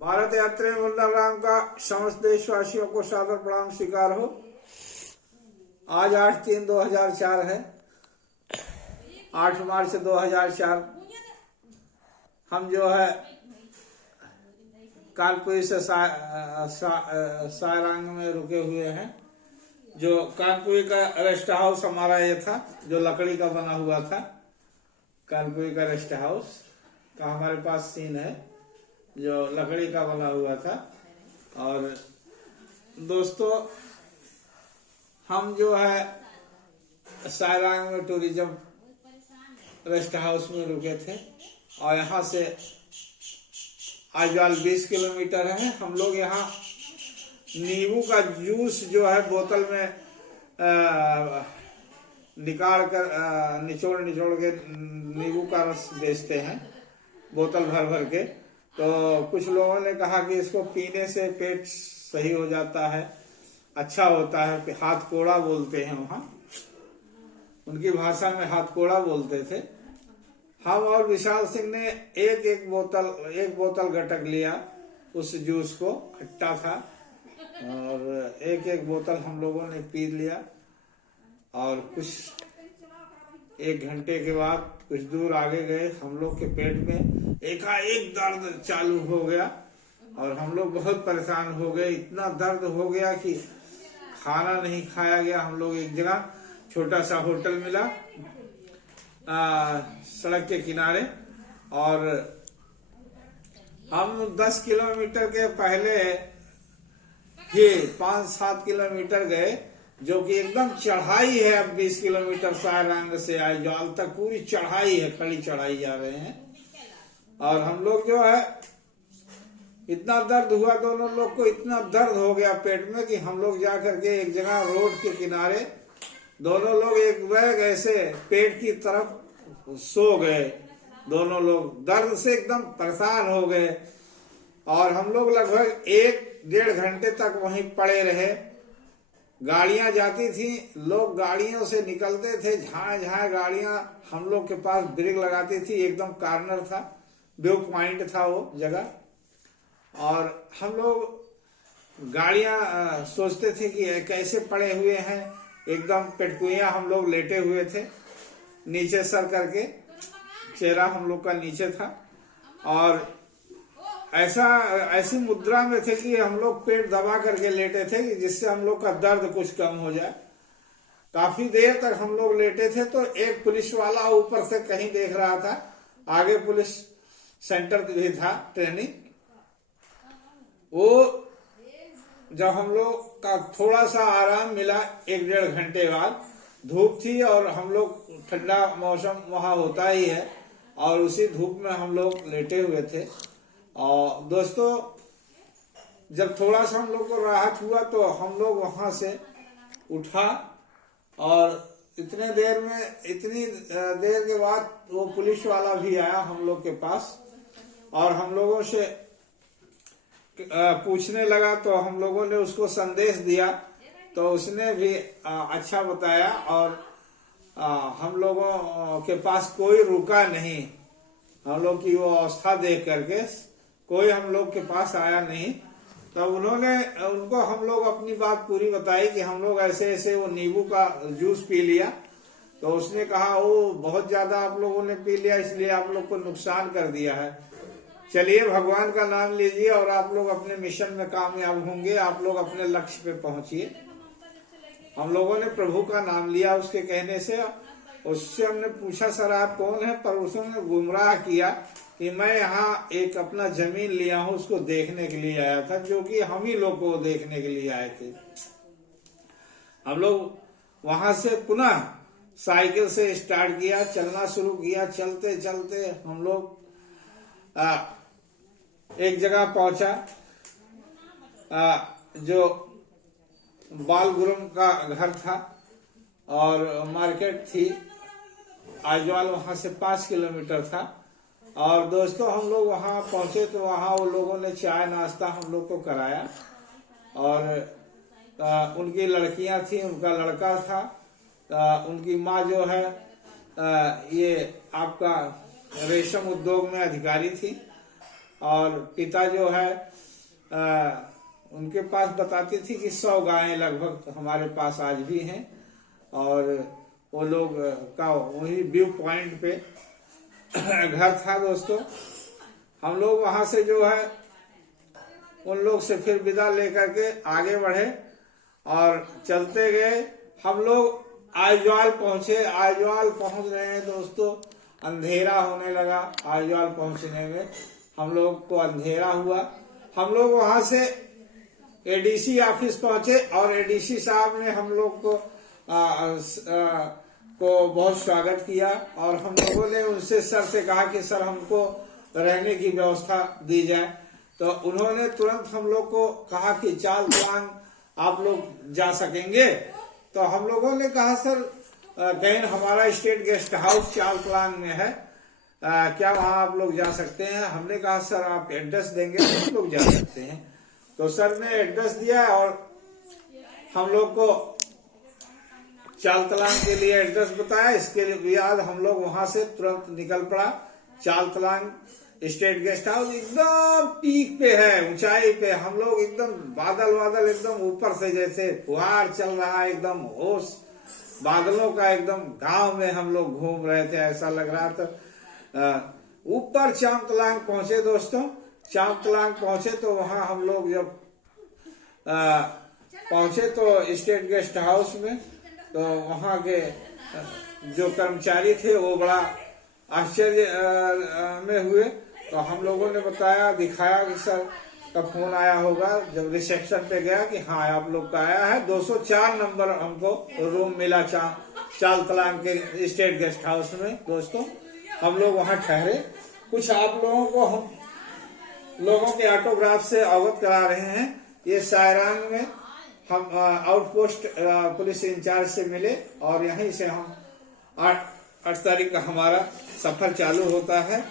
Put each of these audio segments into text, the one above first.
भारत यात्री मुन्ना राम का समस्त देशवासियों को सादर प्रणाम स्वीकार हो। आज 8/3/2004 है। 8 मार्च 2004 हम जो है कानपुर से सारंग में रुके हुए हैं। जो कानपुर का रेस्ट हाउस हमारा ये था, जो लकड़ी का बना हुआ था। कानपुर का रेस्ट हाउस का हमारे पास सीन है, जो लकड़ी का बना हुआ था। और दोस्तों, हम जो है सारंग में टूरिज्म रेस्ट हाउस में रुके थे और यहाँ से आजवाल 20 किलोमीटर है। हम लोग यहाँ नींबू का जूस जो है बोतल में निचोड़ के नींबू का रस बेचते हैं, बोतल भर भर के। तो कुछ लोगों ने कहा कि इसको पीने से पेट सही हो जाता है, अच्छा होता है। हाथ कोड़ा बोलते हैं वहाँ, उनकी भाषा में हाथ कोड़ा बोलते थे। हम और विशाल सिंह ने एक बोतल गटक लिया उस जूस को, खट्टा था, और एक बोतल हम लोगों ने पी लिया। और कुछ 1 घंटे के बाद कुछ दूर आगे गए, हम लोग के पेट में एकाएक दर्द चालू हो गया और हम लोग बहुत परेशान हो गए। इतना दर्द हो गया कि खाना नहीं खाया गया। हम लोग एक जगह छोटा सा होटल मिला सड़क के किनारे, और हम 10 किलोमीटर के पहले ही 5-7 किलोमीटर गए, जो कि एकदम चढ़ाई है। अब 20 किलोमीटर सारंग से आजवाल तक पूरी चढ़ाई है, खड़ी चढ़ाई जा रहे हैं। और हम लोग जो है इतना दर्द हुआ, दोनों लोग को इतना दर्द हो गया पेट में कि हम लोग जा करके एक जगह रोड के किनारे दोनों लोग एक बैग ऐसे पेट की तरफ सो गए। दोनों लोग दर्द से एकदम परेशान हो गए और हम लोग लगभग 1-1.5 घंटे तक वहीं पड़े रहे। गाड़ियां जाती थी, लोग गाड़ियों से निकलते थे, जहां गाड़ियां हम लोग के पास ब्रेक लगाती थी। एकदम कॉर्नर था, व्यू पॉइंट था वो जगह। और हम लोग गाड़ियां सोचते थे कि कैसे पड़े हुए हैं, एकदम पेटकुइयां हम लोग लेटे हुए थे, नीचे सर करके, चेहरा हम लोग का नीचे था और ऐसी मुद्रा में थे कि हम लोग पेट दबा करके लेटे थे कि जिससे हम लोग का दर्द कुछ कम हो जाए। काफी देर तक हम लोग लेटे थे तो एक पुलिस वाला ऊपर से कहीं देख रहा था। आगे पुलिस सेंटर भी था, ट्रेनिंग। वो जब हम लोग का थोड़ा सा आराम मिला 1-1.5 घंटे बाद, धूप थी और हम लोग, ठंडा मौसम वहां होता ही है, और उसी धूप में हम लोग लेटे हुए थे। और दोस्तों, जब थोड़ा सा हम लोग को राहत हुआ तो हम लोग वहां से उठा, और इतनी देर के बाद वो पुलिस वाला भी आया हम लोग के पास और हम लोगों से पूछने लगा। तो हम लोगों ने उसको संदेश दिया, तो उसने भी अच्छा बताया। और हम लोगों के पास कोई रुका नहीं। हम लोग की वो अवस्था देख करके कोई हम लोग के पास आया नहीं। तब उनको हम लोग अपनी बात पूरी बताई कि हम लोग ऐसे वो नींबू का जूस पी लिया। तो उसने कहा, वो बहुत ज्यादा आप लोगों ने पी लिया, इसलिए आप लोग को नुकसान कर दिया है। चलिए, भगवान का नाम लीजिए और आप लोग अपने मिशन में कामयाब होंगे, आप लोग अपने लक्ष्य पे पहुंचिए। हम लोगों ने प्रभु का नाम लिया उसके कहने से। उससे हमने पूछा, सर आप कौन है? पर उसने गुमराह किया कि मैं यहाँ एक अपना जमीन लिया हूँ, उसको देखने के लिए आया था, जो कि हम ही लोग को देखने के लिए आए थे। हम लोग वहां से पुनः साइकिल से स्टार्ट किया, चलना शुरू किया। चलते चलते हम लोग एक जगह पहुंचा, जो बालगुरुम का घर था और मार्केट थी। आजवाल वहां से 5 किलोमीटर था। और दोस्तों, हम लोग वहां पहुंचे तो वहां वो लोगों ने चाय नाश्ता हम लोग को कराया। और उनकी लड़कियां थी, उनका लड़का था, उनकी माँ जो है ये आपका रेशम उद्योग में अधिकारी थी। और पिता जो है उनके पास बताती थी कि 100 गायें लगभग हमारे पास आज भी हैं। और वो लोग का वही व्यू पॉइंट पे घर था दोस्तों। हम लोग वहां से जो है उन लोग से फिर विदा लेकर के आगे बढ़े और चलते गए। हम लोग आइजवाल पहुंचे। आइजवाल पहुंच रहे हैं दोस्तों, अंधेरा होने लगा। आइजवाल पहुंचने में हम लोग को अंधेरा हुआ। हम लोग वहां से एडीसी ऑफिस पहुंचे और एडीसी साहब ने हम लोग को बहुत स्वागत किया और हम लोगों ने उनसे सर से कहा कि सर हमको रहने की व्यवस्था दी जाए। तो उन्होंने तुरंत हम लोग को कहा कि चाल तलांग आप लोग जा सकेंगे। तो हम लोगों ने कहा सर कहीं हमारा स्टेट गेस्ट हाउस चाल तलांग में है, क्या वहां आप लोग जा सकते हैं? हमने कहा सर आप एड्रेस देंगे तो हम लोग जा सकते हैं। तो सर ने एड्रेस दिया और हम लोग को चाल तलांग के लिए एड्रेस बताया। इसके बाद हम लोग वहां से तुरंत निकल पड़ा। चाल तलांग स्टेट गेस्ट हाउस एकदम पीक पे है, ऊंचाई पे। हम लोग एकदम बादल एकदम ऊपर से जैसे फुहार चल रहा है, एकदम होश बादलों का एकदम गांव में हम लोग घूम रहे थे, ऐसा लग रहा था। ऊपर चामतलांग पहुंचे दोस्तों। चामतलांग पहुंचे तो वहां हम लोग जब पहुंचे तो स्टेट गेस्ट हाउस में, तो वहां के जो कर्मचारी थे वो बड़ा आश्चर्य में हुए। तो हम लोगों ने बताया, दिखाया कि सर का फोन आया होगा। जब रिसेप्शन पे गया कि हाँ आप लोग का आया है, 204 नंबर हमको रूम मिला चाल तलांग के स्टेट गेस्ट हाउस में। दोस्तों हम लोग वहां ठहरे। कुछ आप लोगों को हम लोगों के ऑटोग्राफ से अवगत करा रहे हैं। ये सायरांग में हम आउटपोस्ट पुलिस इंचार्ज से मिले और यहीं से हम 8 तारीख का हमारा सफर चालू होता है।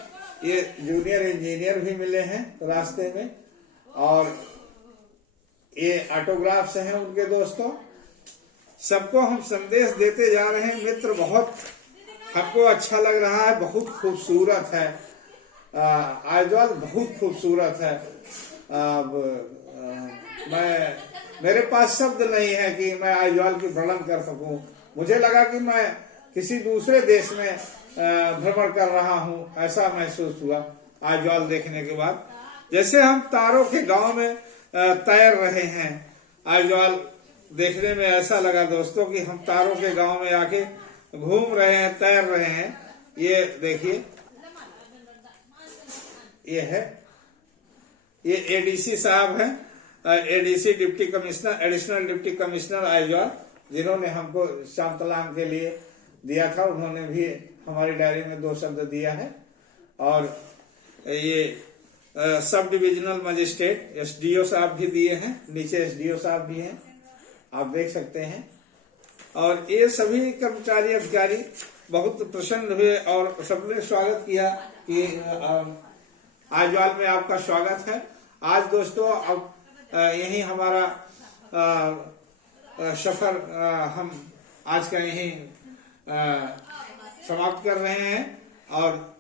ये जूनियर इंजीनियर भी मिले हैं रास्ते में और ये ऑटोग्राफ्स हैं उनके दोस्तों। सबको हम संदेश देते जा रहे हैं। मित्र बहुत हमको अच्छा लग रहा है, बहुत खूबसूरत है। आइजवाल बहुत खूबसूरत है। मेरे पास शब्द नहीं है कि मैं आइजवाल की वर्णन कर सकूं। मुझे लगा कि मैं किसी दूसरे देश में भ्रमण कर रहा हूं, ऐसा महसूस हुआ आइजवाल देखने के बाद। जैसे हम तारों के गांव में तैर रहे हैं। आइजवाल देखने में ऐसा लगा दोस्तों कि हम तारों के गांव में आके घूम रहे हैं, तैर रहे हैं। ये देखिए, ये है, ये एडीसी साहब हैं, ADC deputy commissioner, additional deputy commissioner Aizawl, जिन्होंने हमको चामतलांग के लिए दिया था। उन्होंने भी हमारी डायरी में 2 शब्द दिया है। और ये सब डिविजनल मजिस्ट्रेट एसडीओ साहब भी दिए हैं, नीचे एसडीओ साहब भी हैं, आप देख सकते हैं। और ये सभी कर्मचारी अधिकारी बहुत प्रसन्न हुए और सबने स्वागत किया कि आइजवाल में आपका स्वागत है। आज दोस्तों अब यही हमारा सफर हम आज का यही समाप्त कर रहे हैं और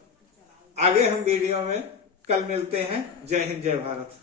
आगे हम वीडियो में कल मिलते हैं। जय हिंद, जय भारत।